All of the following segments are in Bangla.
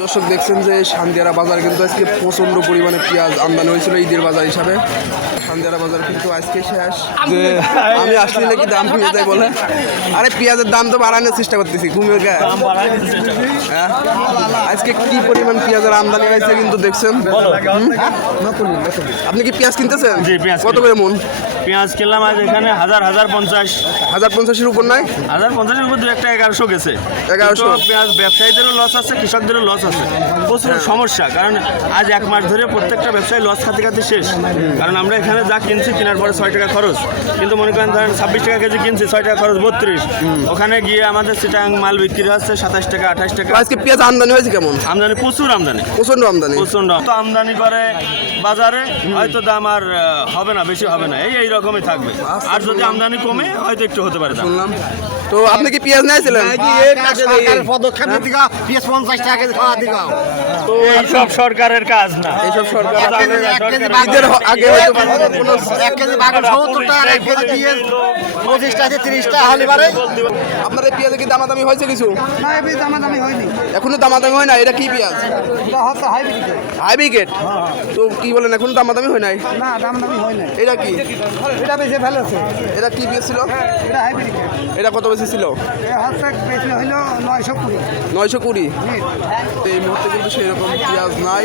দর্শক দেখছেন যে সান্দিয়ারা বাজার কিন্তু আজকে প্রচণ্ড পরিমাণে পেঁয়াজ আমদানি হয়েছিল ঈদের বাজার হিসাবে। সান্দিয়ারা বাজার কিন্তু আজকে শেষ। যে আমি আসলে নাকি দাম কমে যায় বলে, আরে পেঁয়াজের দাম তো বাড়ানোর চেষ্টা করতেছি কমে গে। হ্যাঁ আজকে কি পরিমাণ পেঁয়াজের আমদানি হয়েছে কিন্তু দেখছেন। আপনি কি পেঁয়াজ কিনতেছেন? জি, পেঁয়াজ কত করে মন পেঁয়াজ কিনলাম আজ এখানে 1050 1050-এর উপর নাই? 1050-এর উপর 2-1 1100 গেছে। 1100 পেঁয়াজ ব্যবসায়ীদেরও লস আছে, কৃষকদেরও লস আছে, প্রচুর সমস্যা। কারণ আজ 1 মাস ধরে প্রত্যেকটা ব্যবসায়ী লস খাতে খাতে শেষ। কারণ আমরা এখানে যা কিনছি কেনার পরে 6 টাকা খরচ, কিন্তু মনে করেন ধরেন 26 টাকা কেজি কিনছি, 6 টাকা খরচ 32। ওখানে গিয়ে আমাদের চিটাং মাল বিক্রি হচ্ছে 27 টাকা 28 টাকা। আজকে পেঁয়াজ আমদানি হয়েছে কেমন? আমদানি প্রচুর, আমদানি প্রচণ্ড আমদানি। প্রচন্ড তো আমদানি করে বাজারে, হয়তো দাম আর হবে না, বেশি হবে না, এই রকমই থাকবে। আর যদি আমদানি কমে হয়তো একটু হতে পারে। শুনলাম তো আপনি কি পেঁয়াজ নিয়েছিলেন? পদক্ষেপ দিকা পেঁয়াজ 50 টাকা কেজি খাওয়া দিকা। তো এইসব সরকারের কাজ না, এইসব সরকার ঈদের আগে হয়তো কোনো 1 কেজি বাগান 70 টাকা, 1 কেজি পেঁয়াজ 25 টাকা 30 টাকা হলে পারে। আপনাদের পেঁয়াজে কি দামাদামি হয়েছে কিছু? না, এই দামাদামি হয়নি। এখনো দামাদামি হয় না? এটা কি পেঁয়াজ? এটা হচ্ছে হাইব্রিড। হাইব্রিড? তো কি বলেন এখনো দামাদামি হয় নাই? না, দামাদামি হয় না। এটা কি? এটা বেশি ভালো আছে। এটা কি পেঁয়াজ ছিল? এটা হাইব্রিড। এটা কত বেশি ছিল? এটা হচ্ছে বেশি হলো 920। 920। তো এই মুহূর্তে কিন্তু সেই রকম পেঁয়াজ নাই।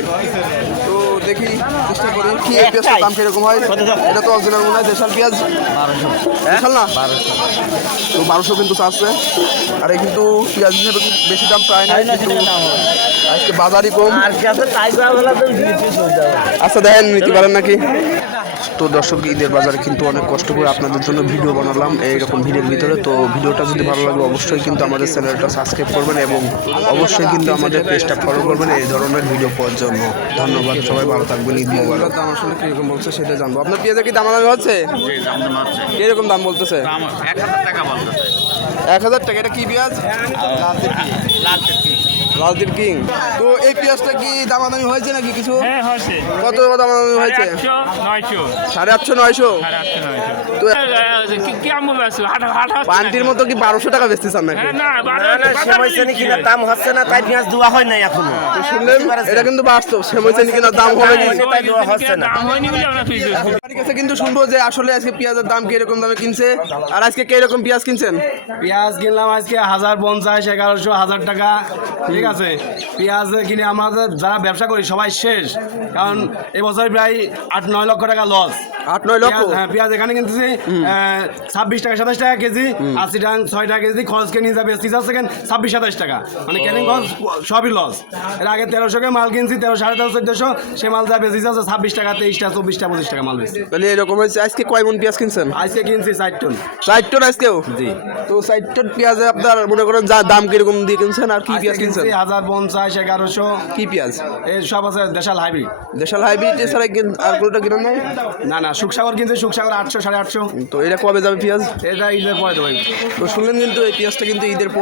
তো দেখি চেষ্টা করি কি এই পেঁয়াজটার দাম কিরকম হয়। এটা তো অরিজিনাল মনে হয় দেশাল পেঁয়াজ। দেশাল না? তো 1200 কিন্তু চাচ্ছে। আর এই কিন্তু পেঁয়াজ হিসেবে বেশি দাম পায় না, কিন্তু আজকে বাজারই কম। আচ্ছা দেখেন নিতে পারেন নাকি? তো দর্শক ঈদের বাজারে কিন্তু অনেক কষ্ট করে আপনাদের জন্য ভিডিও বানালাম এইরকম ভিডিওর ভিতরে। তো ভিডিওটা যদি ভালো লাগে অবশ্যই কিন্তু আমাদের চ্যানেলটা সাবস্ক্রাইব করবেন এবং অবশ্যই কিন্তু আমাদের পেজটা ফলো করবেন এই ধরনের ভিডিও পাওয়ার জন্য। ধন্যবাদ, সবাই ভালো থাকবেন। ঈদ মোবারক। দাম আসলে কীরকম বলছে সেটা জানবো। আপনার পেঁয়াজের কি দামাদামি হচ্ছে? কীরকম দাম বলতেছে? 1000 টাকা বলতেছে। 1000 টাকা। এটা কি পেঁয়াজ? লালদির কিং। তো এই পেঁয়াজটা কি দামাদামি হয়েছে নাকি কিছু? হ্যাঁ হয়েছে। কত দামাদামি হয়েছে? 800, 950, 950। 800, তো কি আমল আছে? পান্তির মতো কি 1200 টাকা বেচতে চান নাকি? দাম হচ্ছে না, তাই পেঁয়াজ দেওয়া হয় নাই এখনো। শুনলেন, এটা কিন্তু বাস্তব। সেমইছেন কিনা দাম হবে না। দাম হয়নি বলে আমরা তুই আপনার কাছে কিন্তু শুনবো যে আসলে আজকে পেঁয়াজের দাম কিরকম দামে কিনছে, আর আজকে কিরকম পেঁয়াজ কিনছেন? পেঁয়াজ কিনলাম আজকে 1050, 1100, 1000 টাকা। ঠিক আছে, পেঁয়াজ কিনে আমাদের যারা ব্যবসা করি সবাই শেষ। কারণ এবছর প্রায় 8-9 লক্ষ টাকা লস। 8-9 লক্ষ? হ্যাঁ, পেঁয়াজ এখানে কিনতেছি 26 টাকা 27 টাকা কেজি, 80 টাকা 6 টাকা কেজি খরচকে নিয়ে যাবে 26-27 টাকা, মানে ক্যানিং খরচ সবই লস। এর আগে 1300 মাল কিনছি, 1300, 1350, 1400, সে মাল যাবে 26 টাকা 23 টাকা 24 টাকা 25 টাকা মাল বেশি। তাহলে এরকম হয়েছে। আজকে কয় মন পেঁয়াজ কিনছেন? আজকে কিনছি 4 টন। 4 টন আজকেও? জি। তো 4 টন পেঁয়াজে আপনার মনে করেন যা দাম কিরকম দিয়ে কিনছেন, আর কি পেঁয়াজ কিনছেন? 1050, 1100। কি পেঁয়াজ? এই সব আছে দেশাল হাইব্রিড। দেশাল হাইব্রিড এছাড়া আর কোনোটা কিনেন নাই? না না, সুখসাগর কিনছে, সুখসাগর 800, 850। তো এটা কবে যাবে পেঁয়াজ? এটা ঈদের পরে দেবো। তো শুনলেন কিন্তু এই পেঁয়াজটা কিন্তু ঈদের পর